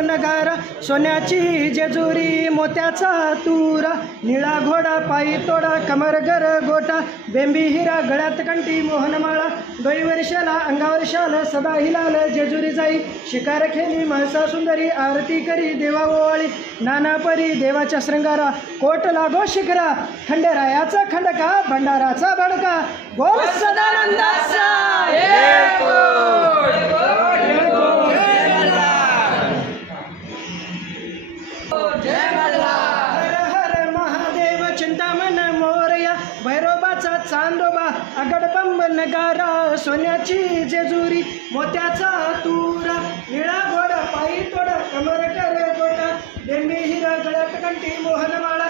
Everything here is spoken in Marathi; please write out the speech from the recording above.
नगारा सोन्याची जेजुरी मोत्याचा तुरा निळा घोडा पायी तोडा कमर गर गोटा बेंबी हिरा गळ्यात कंठी मोहनमाळा डोई वर्षाला अंगावर शाल सदा हिलाल जेजुरी जाई शिकार खेळी महसा सुंदरी आरती करी देवा ओवाळी नाना परी देवाच्या श्रंगारा कोट लागो शिखरा खंडेरायाचा खंडका भंडाराचा भडका बोल सदानंदाचा हर हर महादेव चिंतामण मोरया भैरोबाचा चांदोबा अगडबंब नगारा सोन्याची जेजुरी मोत्याचा तुरा निळा घोडा पायी तोडा कमर कर गोटा बेंबी हिरा गळ्यात कंठी मोहनमाळा